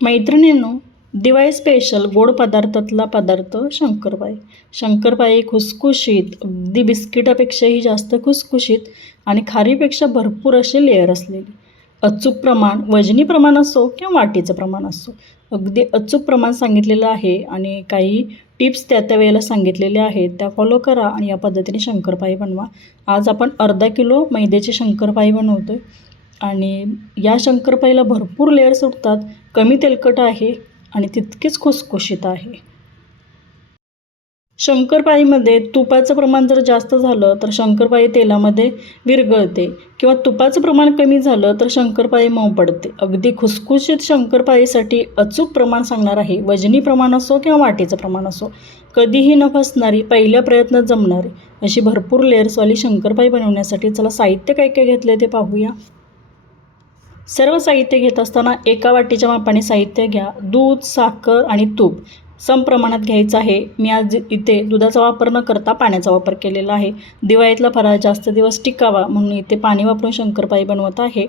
मैत्रिणींनो दिवाळी स्पेशल गोड पदार्थातला पदार्थ शंकरपाळी. शंकरपाळी खुसखुशीत अगदी बिस्किटापेक्षाही जास्त खुसखुशीत आणि खारीपेक्षा भरपूर असे लेअर असलेली. अचूक प्रमाण वजनी प्रमाण असो किंवा वाटीचं प्रमाण असो अगदी अचूक प्रमाण सांगितलेलं आहे आणि काही टिप्स त्या त्या वेळेला सांगितलेल्या आहेत त्या फॉलो करा आणि या पद्धतीने शंकरपाळी बनवा. आज आपण अर्धा किलो मैद्याची शंकरपाळी बनवतो आहे आणि या शंकरपाळीला भरपूर लेअर्स उठतात कमी तेलकट आहे आणि तितकीच खुसखुशीत आहे. शंकरपाळीमध्ये तुपाचं प्रमाण जर जास्त झालं तर शंकरपाळी तेलामध्ये विरघळते किंवा तुपाचं प्रमाण कमी झालं तर शंकरपाळी मऊ पडते. अगदी खुसखुशीत शंकरपाळीसाठी अचूक प्रमाण सांगणार आहे. वजनी प्रमाण असो किंवा वाटीचं प्रमाण असो कधीही न फसणारी पहिल्या प्रयत्नात जमणारी अशी भरपूर लेअर्सवाली शंकरपाळी बनवण्यासाठी चला साहित्य काय काय घेतले ते पाहूया. सर्व साहित्य घेत असताना एका वाटीच्या मापाने साहित्य घ्या. दूध साखर आणि तूप सम प्रमाणात घ्यायचं आहे. मी आज इथे दुधाचा वापर न करता पाण्याचा वापर केलेला आहे. दिवाळीतला फराळ जास्त दिवस टिकावा म्हणून इथे पाणी वापरून शंकरपाळी बनवत आहे.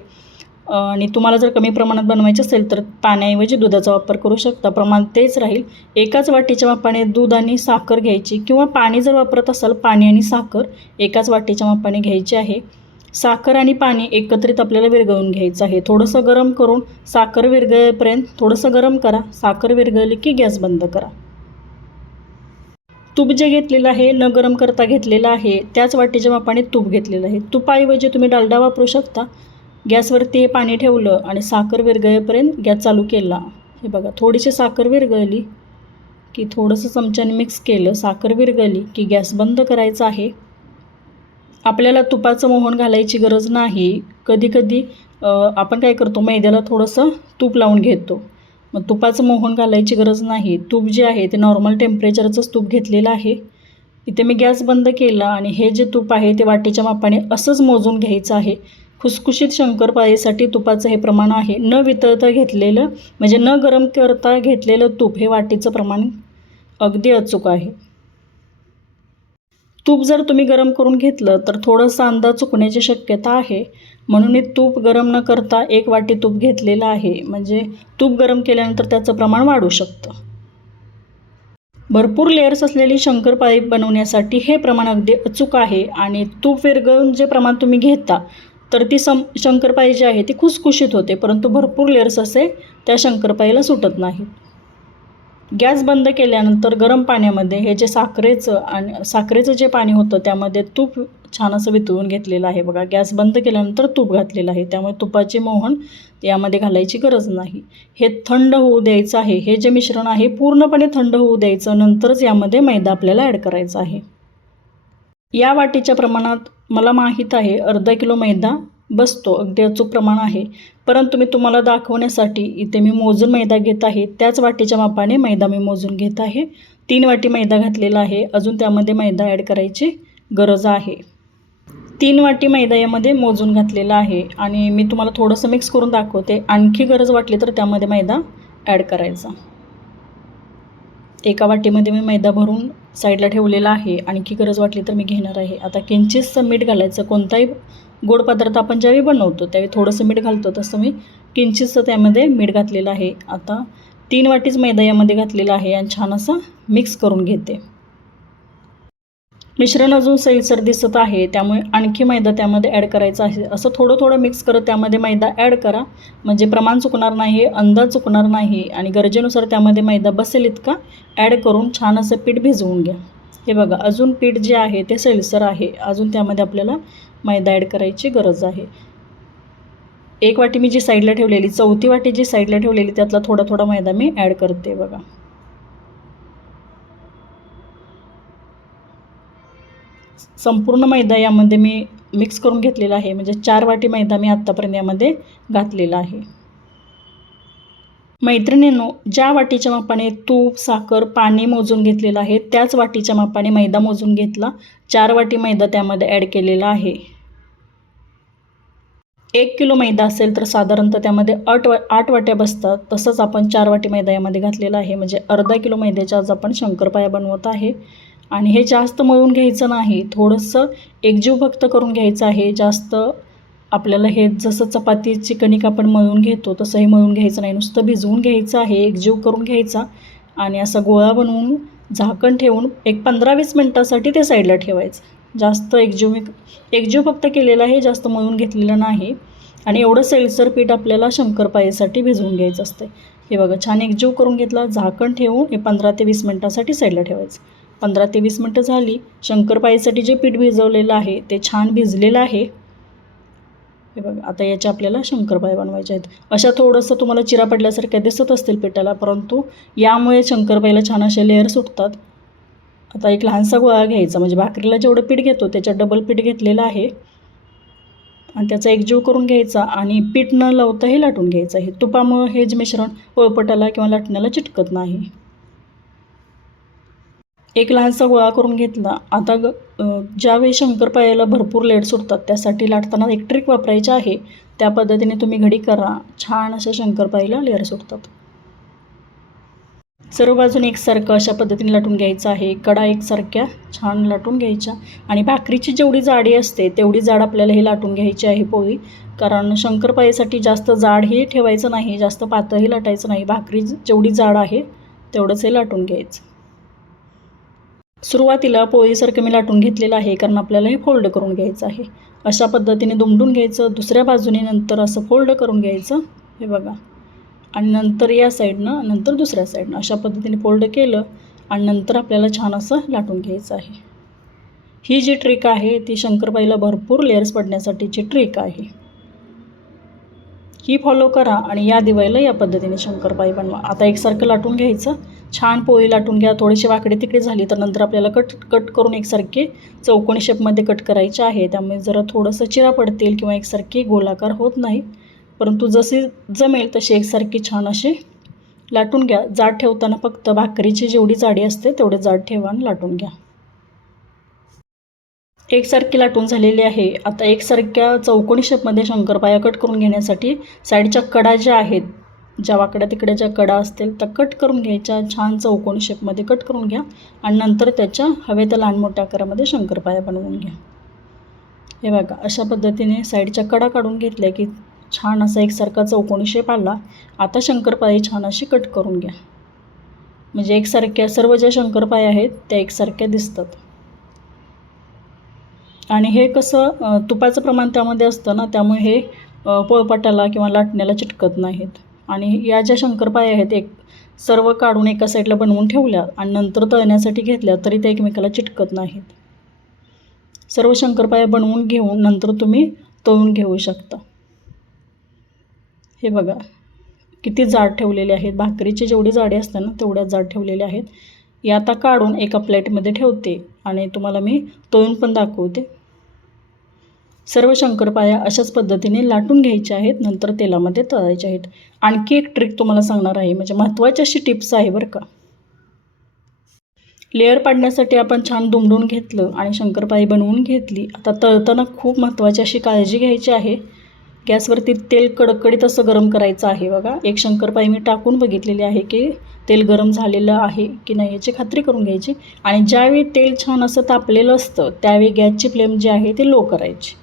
आणि तुम्हाला जर कमी प्रमाणात बनवायचे असेल तर पाण्याऐवजी दुधाचा वापर करू शकता. प्रमाण तेच राहील. एकाच वाटीच्या मापाने दूध आणि साखर घ्यायची किंवा पाणी जर वापरत असाल पाणी आणि साखर एकाच वाटीच्या मापाने घ्यायची आहे. साखर आणि पाणी एकत्रित आपल्याला विरघळून घ्यायचं आहे. थोडंसं गरम करून साखर विरघळेपर्यंत थोडंसं गरम करा. साखर विरघळली की गॅस बंद करा. तूप जे घेतलेलं आहे न गरम करता घेतलेलं आहे त्याच वाटीच्या मापाने तूप घेतलेलं आहे. तुपाऐवजी तुम्ही डालडा वापरू शकता. गॅसवरती हे पाणी ठेवलं आणि साखर विरघळेपर्यंत गॅस चालू केला. हे बघा थोडीशी साखर विरघळली की थोडंसं चमच्याने मिक्स केलं. साखर विरघळली की गॅस बंद करायचा आहे. आपल्याला तुपाचं मोहन घालायची गरज नाही. कधीकधी आपण काय करतो मैद्याला थोडंसं तूप लावून घेतो. मग तुपाचं मोहन घालायची गरज नाही. तूप जे आहे ते नॉर्मल टेम्परेचरचंच तूप घेतलेलं आहे. इथे मी गॅस बंद केला आणि हे जे तूप आहे ते वाटीच्या मापाने असंच मोजून घ्यायचं आहे. खुसखुशीत शंकरपाळीसाठी तुपाचं हे प्रमाण आहे. न वितळता घेतलेलं म्हणजे न गरम करता घेतलेलं तूप हे वाटीचं प्रमाण अगदी अचूक आहे. तूप जर तुम्ही गरम करून घेतलं तर थोडंसं अंदाज चुकण्याची शक्यता आहे. म्हणून मी तूप गरम न करता एक वाटी तूप घेतलेलं आहे. म्हणजे तूप गरम केल्यानंतर त्याचं प्रमाण वाढू शकतं. भरपूर लेअर्स असलेली शंकरपाळी बनवण्यासाठी हे प्रमाण अगदी अचूक आहे आणि तूप विरघळून जे प्रमाण तुम्ही घेता तर ती सम शंकरपाळी जी आहे ती खुसखुशीत होते परंतु भरपूर लेअर्स असे त्या शंकरपाळीला सुटत नाहीत. गॅस बंद केल्यानंतर गरम पाण्यामध्ये हे जे साखरेचं आणि साखरेचं जे पाणी होतं त्यामध्ये तूप छान असं वितळून घेतलेलं आहे बघा. गॅस बंद केल्यानंतर तूप घातलेलं आहे. त्यामुळे तुपाचे मोहन यामध्ये घालायची गरज नाही. हे थंड होऊ द्यायचं आहे. हे जे मिश्रण आहे पूर्णपणे थंड होऊ द्यायचं. नंतरच यामध्ये मैदा आपल्याला ॲड करायचा आहे. या वाटीच्या प्रमाणात मला माहीत आहे अर्धा किलो मैदा बसतो. अगदी अचूक प्रमाण आहे. परंतु मी तुम्हाला दाखवण्यासाठी इथे मी मोजून मैदा घेत आहे. त्याच वाटीच्या मापाने मैदा मी मोजून घेत आहे. तीन वाटी मैदा घातलेला आहे. अजून त्यामध्ये मैदा ॲड करायची गरज आहे. तीन वाटी मैदा यामध्ये मोजून घातलेला आहे. आणि मी तुम्हाला थोडंसं मिक्स करून दाखवते. आणखी गरज वाटली तर त्यामध्ये मैदा ॲड करायचा. एका वाटीमध्ये मी मैदा भरून साईडला ठेवलेला आहे. आणखी गरज वाटली तर मी घेणार आहे. आता किंचितचं मीठ घालायचं. कोणताही गोड पदार्थ आपण ज्यावेळी बनवतो त्यावेळी थोडंसं मीठ घालतो. तसं मी किंचितचं त्यामध्ये मीठ घातलेलं आहे. आता तीन वाटीच मैदा यामध्ये घातलेला आहे आणि छान असं मिक्स करून घेते. मिश्रण अजून सैलसर दिसत आहे त्यामुळे आणखी मैदा त्यामध्ये ॲड करायचा आहे. असं थोडं थोडं मिक्स करत त्यामध्ये मैदा ॲड करा. म्हणजे प्रमाण चुकणार नाही अंदाज चुकणार नाही आणि गरजेनुसार त्यामध्ये मैदा बसेल इतका ॲड करून छान असं पीठ भिजवून घ्या. हे बघा अजून पीठ जे आहे ते सैलसर आहे. अजून त्यामध्ये आपल्याला मैदा ॲड करायची गरज आहे. एक वाटी मी जी साईडला ठेवलेली चौथी वाटी जी साईडला ठेवलेली त्यातला थोडा थोडा मैदा मी ॲड करते बघा. संपूर्ण मैदा यामध्ये मी मिक्स करून घेतलेला आहे. म्हणजे चार वाटी मैदा मी आत्तापर्यंत यामध्ये घातलेला आहे. मैत्रिणींनो ज्या वाटीच्या मापाने तूप साखर पाणी मोजून घेतलेलं आहे त्याच वाटीच्या मापाने मैदा मोजून घेतला. चार वाटी मैदा त्यामध्ये ॲड केलेला आहे. एक किलो मैदा असेल तर साधारणतः त्यामध्ये आठ वा आठ वाट्या बसतात. तसंच आपण चार वाटी मैदा यामध्ये घातलेला आहे. म्हणजे अर्धा किलो मैद्याच्या आज आपण शंकरपाया बनवत आहे. आणि हे जास्त मळून घ्यायचं नाही. थोडंसं एकजीव फक्त करून घ्यायचं आहे. जास्त आपल्याला हे जसं चपातीची कणिक आपण मळून घेतो तसं हे मळून घ्यायचं नाही. नुसतं भिजवून घ्यायचं आहे. एकजीव करून घ्यायचा. आणि असा गोळा बनवून झाकण ठेवून एक पंधरा वीस मिनटासाठी ते साईडला ठेवायचं. जास्त एकजीव मी एकजीव फक्त केलेला आहे जास्त मळून घेतलेलं नाही. आणि एवढं सैलसर पीठ आपल्याला शंकरपाईसाठी भिजवून घ्यायचं असतं हे बघा छान एकजीव करून घेतला झाकण ठेवून हे पंधरा ते वीस मिनटासाठी साईडला ठेवायचं. पंधरा ते वीस मिनटं झाली शंकरपाईसाठी जे पीठ भिजवलेलं आहे ते छान भिजलेलं आहे. हे बघा आता याच्या आपल्याला शंकरपाय बनवायचे आहेत. अशा थोडंसं तुम्हाला चिरा पडल्यासारख्या दिसत असतील पिठाला परंतु यामुळे शंकरपाईला छान असे लेअर सुटतात. आता एक लहानसा गोळा घ्यायचा. म्हणजे भाकरीला जेवढं पीठ घेतो त्याच्यात डबल पीठ घेतलेलं आहे. आणि त्याचा एकजीव करून घ्यायचा आणि पीठ न लावता हे लाटून घ्यायचं. आहे तुपामुळं हे जे मिश्रण पोळपटाला किंवा लाटण्याला चिटकत नाही. एक लहानसा गोळा करून घेतला. आता ग ज्यावेळी शंकरपाळ्याला भरपूर लेट सुटतात त्यासाठी लाटताना एक ट्रिक वापरायची आहे. त्या पद्धतीने तुम्ही घडी करा. छान अशा शंकरपाळीला लेअर सुटतात. सर्व बाजूने एकसारखं अशा पद्धतीने लाटून घ्यायचं आहे. कडा एकसारख्या छान लाटून घ्यायच्या. आणि भाकरीची जेवढी जाडी असते तेवढी जाड आपल्याला हे लाटून घ्यायची आहे पोळी. कारण शंकरपाळीसाठी जास्त जाडही ठेवायचं नाही जास्त पातळही लाटायचं नाही. भाकरी जेवढी जाड आहे तेवढंच हे लाटून घ्यायचं. सुरुवातीला पोळीसारखं मी लाटून घेतलेलं आहे कारण आपल्याला हे फोल्ड करून घ्यायचं आहे. अशा पद्धतीने दुमडून घ्यायचं. दुसऱ्या बाजूने नंतर असं फोल्ड करून घ्यायचं. हे बघा. आणि नंतर या साईडनं नंतर दुसऱ्या साईडनं अशा पद्धतीने फोल्ड केलं आणि नंतर आपल्याला छान असं लाटून घ्यायचं आहे. ही जी ट्रिक आहे ती शंकरपाईला भरपूर लेअर्स पडण्यासाठीची ट्रिक आहे. ही फॉलो करा आणि या दिवाळीला या पद्धतीने शंकरपाई बनवा. आता एकसारखं लाटून घ्यायचं. छान पोळी लाटून घ्या. थोडीशी वाकडे तिकडे झाली तर नंतर आपल्याला कट कट करून एकसारखे चौकोनी शेपमध्ये कट करायचे आहे. त्यामुळे जरा थोडंसं चिरा पडतील किंवा एकसारखे गोलाकार होत नाही. परंतु जशी जमेल तशी एकसारखी छान अशी लाटून घ्या. जाड ठेवताना फक्त भाकरीची जेवढी जाडी असते तेवढे जाड ठेवा आणि लाटून घ्या. एकसारखी लाटून झालेली आहे. आता एकसारख्या चौकोनी शेपमध्ये शंकरपाया कट करून घेण्यासाठी साईडच्या कडा ज्या आहेत ज्या वाकड्या तिकड्या ज्या कडा असतील त्या कट करून घ्यायच्या. छान चौकोनी शेपमध्ये कट करून घ्या आणि नंतर त्याच्या हवे त्या लहान मोठ्या आकारामध्ये शंकरपाया बनवून घ्या. हे बघा अशा पद्धतीने साईडच्या कडा काढून घेतल्या की छान असा एकसारखा चौकोनी शेप आला आता शंकरपाळी छान अशी कट करून घ्या. म्हणजे एकसारख्या सर्व ज्या शंकरपाय आहेत त्या एकसारख्या दिसतात. आणि हे कसं तुपाचं प्रमाण त्यामध्ये असतं ना त्यामुळे हे पोळपाटाला किंवा लाटण्याला चिटकत नाहीत. आणि या ज्या शंकरपाय आहेत एक सर्व काढून एका साईडला बनवून ठेवल्या आणि नंतर तळण्यासाठी घेतल्या तरी त्या एकमेकाला चिटकत नाहीत. सर्व शंकरपाया बनवून घेऊन नंतर तुम्ही तळून घेऊ शकता. हे बघा. किती जाड ठेवलेले आहेत. भाकरीची जेवढी जाडी असते ना तेवढ्या जाड ठेवलेल्या आहेत. या आता काढून एका प्लेटमध्ये ठेवते आणि तुम्हाला मी तळून पण दाखवते. सर्व शंकरपाया अशाच पद्धतीने लाटून घ्यायच्या आहेत नंतर तेलामध्ये तळायच्या आहेत. आणखी एक ट्रिक तुम्हाला सांगणार आहे म्हणजे महत्त्वाची अशी टिप्स आहे बरं का. लेअर पाडण्यासाठी आपण छान दुमडून घेतलं आणि शंकरपाई बनवून घेतली. आता तळताना खूप महत्त्वाची अशी काळजी घ्यायची आहे. गॅसवरती तेल कडकडीत असं गरम करायचं आहे बघा. एक शंकरपाई मी टाकून बघितलेली आहे की तेल गरम झालेलं आहे की नाही याची खात्री करून घ्यायची. आणि ज्यावेळी तेल छान असं तापलेलं असतं त्यावेळी गॅसची फ्लेम जी आहे ती लो करायची.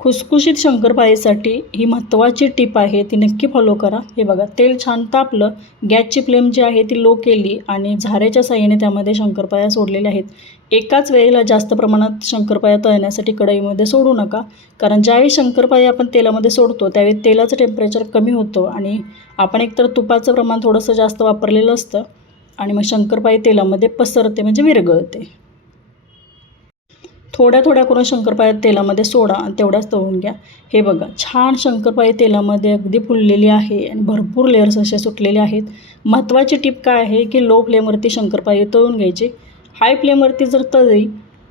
खुसखुशीत शंकरपाळीसाठी ही महत्त्वाची टीप आहे ती नक्की फॉलो करा. हे बघा तेल छान तापलं गॅसची फ्लेम जी आहे ती लो केली आणि झाऱ्याच्या साह्याने त्यामध्ये शंकरपाया सोडलेल्या आहेत. एकाच वेळेला जास्त प्रमाणात शंकरपाया तळण्यासाठी कढईमध्ये सोडू नका कारण ज्यावेळी शंकरपाया आपण तेलामध्ये सोडतो त्यावेळी तेलाचं टेम्परेचर कमी होतं आणि आपण एकतर तुपाचं प्रमाण थोडंसं जास्त वापरलेलं असतं आणि मग शंकरपाई तेलामध्ये पसरते म्हणजे विरघळते. थोड्या थोड्या करून शंकरपाया तेलामध्ये सोडा आणि तेवढ्याच तळून घ्या. हे बघा छान शंकरपाळी तेलामध्ये अगदी फुललेली आहे आणि भरपूर लेअर्स असे सुटलेले आहेत. महत्त्वाची टिप काय आहे की लो फ्लेमवरती शंकरपाळी तळून घ्यायची. हाय फ्लेमवरती जर तळली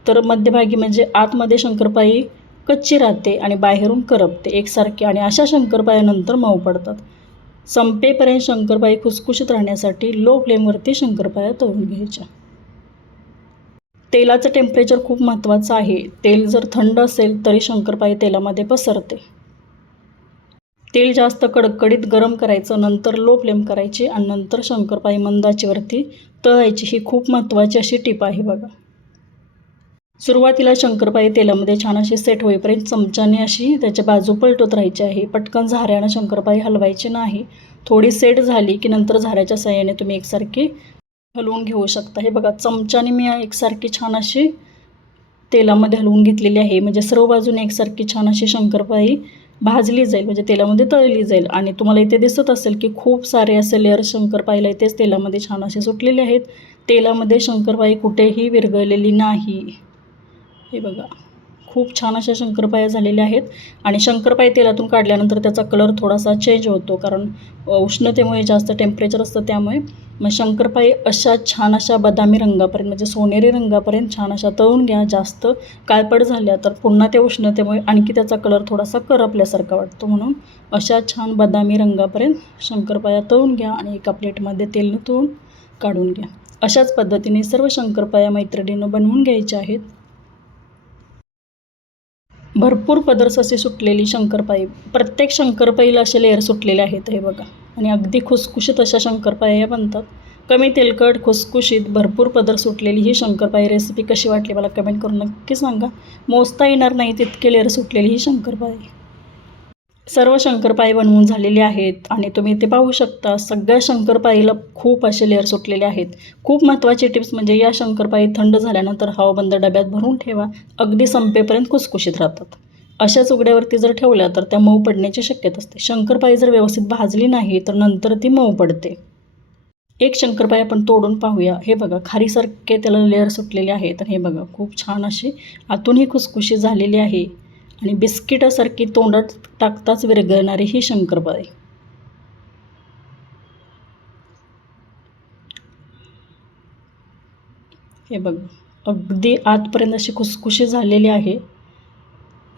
तर मध्यभागी म्हणजे आतमध्ये शंकरपाळी कच्ची राहते आणि बाहेरून करपते. एकसारखी आणि अशा शंकरपायानंतर मऊ पडतात. संपेपर्यंत शंकरपाई खुसखुशीत राहण्यासाठी लो फ्लेमवरती शंकरपाया तळून घ्यायच्या. तेलाचं टेम्परेचर खूप महत्त्वाचं आहे. तेल जर थंड असेल तरी शंकरपाई तेलामध्ये पसरते. तेल जास्त कडकडीत गरम करायचं नंतर लो फ्लेम करायची आणि नंतर शंकरपाई मंदाचीवरती तळायची. ही खूप महत्त्वाची अशी टीप आहे बघा. सुरुवातीला शंकरपाई तेलामध्ये छान अशी सेट होईपर्यंत चमच्याने अशी त्याच्या बाजू पलटत राहायची आहे. पटकन झाऱ्यानं शंकरपाई हलवायची नाही. थोडी सेट झाली की नंतर झाऱ्याच्या साह्याने तुम्ही एकसारखी हलवून घेऊ शकता. हे बघा चमच्याने मी एकसारखी छान अशी तेलामध्ये हलवून घेतलेली आहे. म्हणजे सर्व बाजूने एकसारखी छान अशी शंकरपाळी भाजली जाईल. म्हणजे तेलामध्ये तळली जाईल. आणि तुम्हाला इथे दिसत असेल की खूप सारे असे लेअर शंकरपाईला इथेच तेलामध्ये छान असे सुटलेले आहेत. तेलामध्ये शंकरपाई कुठेही विरघळलेली नाही. हे बघा. खूप छान अशा शंकरपाया झालेल्या आहेत. आणि शंकरपाय तेलातून काढल्यानंतर त्याचा कलर थोडासा चेंज होतो. कारण उष्णतेमुळे जास्त टेम्परेचर असतं त्यामुळे. मग शंकरपाई अशा छान अशा बदामी रंगापर्यंत म्हणजे सोनेरी रंगापर्यंत छान अशा तळून घ्या. जास्त काळपट झाल्या तर पुन्हा त्या उष्णतेमुळे आणखी त्याचा कलर थोडासा करपल्यासारखा वाटतो. म्हणून अशा छान बदामी रंगापर्यंत शंकरपाया तळून घ्या आणि एका प्लेटमध्ये तेल तळून काढून घ्या. अशाच पद्धतीने सर्व शंकरपाया मैत्रिणीनं बनवून घ्यायच्या आहेत. भरपूर पदर्स अशी सुटलेली शंकरपाई प्रत्येक शंकरपाईला असे लेअर सुटलेले आहेत हे बघा. आणि अगदी खुसखुशीत अशा शंकरपाया बनतात. कमी तेलकट खुसखुशीत भरपूर पदर सुटलेली ही शंकरपाई रेसिपी कशी वाटली मला कमेंट करून नक्की सांगा. मोजता येणार नाही तितके लेअर सुटलेली ही शंकरपाई सर्व शंकरपाई बनवून झालेली आहेत आणि तुम्ही ते पाहू शकता सगळ्या शंकरपाईला खूप असे लेअर सुटलेले आहेत. खूप महत्त्वाची टिप्स म्हणजे या शंकरपाई थंड झाल्यानंतर हवाबंद डब्यात भरून ठेवा अगदी संपेपर्यंत कुसकुशीत राहतात. अशाच उघड्यावरती जर ठेवल्या तर त्या मऊ पडण्याची शक्यता असते. शंकरपाई जर व्यवस्थित भाजली नाही तर नंतर ती मऊ पडते. एक शंकरपाई आपण तोडून पाहूया. हे बघा खारीसारखे त्याला लेअर सुटलेले आहेत आणि हे बघा खूप छान अशी आतूनही खुसखुशी झालेली आहे. आणि बिस्किटासारखी तोंडात टाकताच विरघळणारी ही शंकरपाळी. हे बघ अगदी आतपर्यंत अशी खुसखुशी झालेली आहे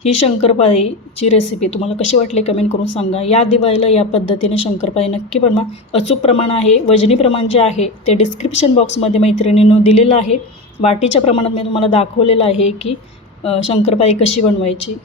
ही शंकरपाळीची रेसिपी तुम्हाला कशी वाटली कमेंट करून सांगा. या दिवाळीला या पद्धतीने शंकरपाळी नक्की बनवा. अचूक प्रमाण आहे वजनी प्रमाण जे आहे ते डिस्क्रिप्शन बॉक्समध्ये मैत्रिणीनं दिलेलं आहे. वाटीच्या प्रमाणात मी तुम्हाला दाखवलेलं आहे की शंकरपाळी कशी बनवायची.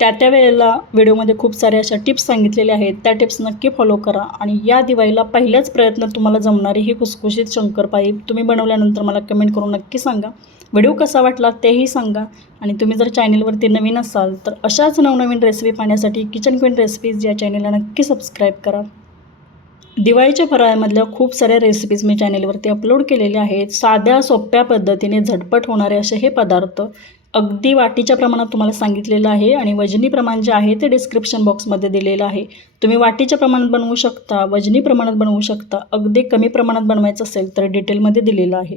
त्या त्या वेळेला व्हिडिओमध्ये खूप साऱ्या अशा टिप्स सांगितलेल्या आहेत. त्या टिप्स नक्की फॉलो करा आणि या दिवाळीला पहिल्याच प्रयत्न तुम्हाला जमणारी ही खुसखुशीत शंकरपाई तुम्ही बनवल्यानंतर मला कमेंट करून नक्की सांगा. व्हिडिओ कसा वाटला तेही सांगा आणि तुम्ही जर चॅनेलवरती नवीन असाल तर अशाच नवनवीन रेसिपी पाहण्यासाठी किचन क्वीन रेसिपीज या चॅनेलला नक्की सबस्क्राईब करा. दिवाळीच्या फराळामधल्या खूप साऱ्या रेसिपीज मी चॅनेलवरती अपलोड केलेल्या आहेत. साध्या सोप्या पद्धतीने झटपट होणारे असे हे पदार्थ अगदी वाटीच्या प्रमाणात तुम्हाला सांगितलेलं आहे आणि वजनी प्रमाण जे आहे ते डिस्क्रिप्शन बॉक्समध्ये दिलेलं आहे. तुम्ही वाटीच्या प्रमाणात बनवू शकता वजनी प्रमाणात बनवू शकता अगदी कमी प्रमाणात बनवायचं असेल तर डिटेलमध्ये दिलेलं आहे.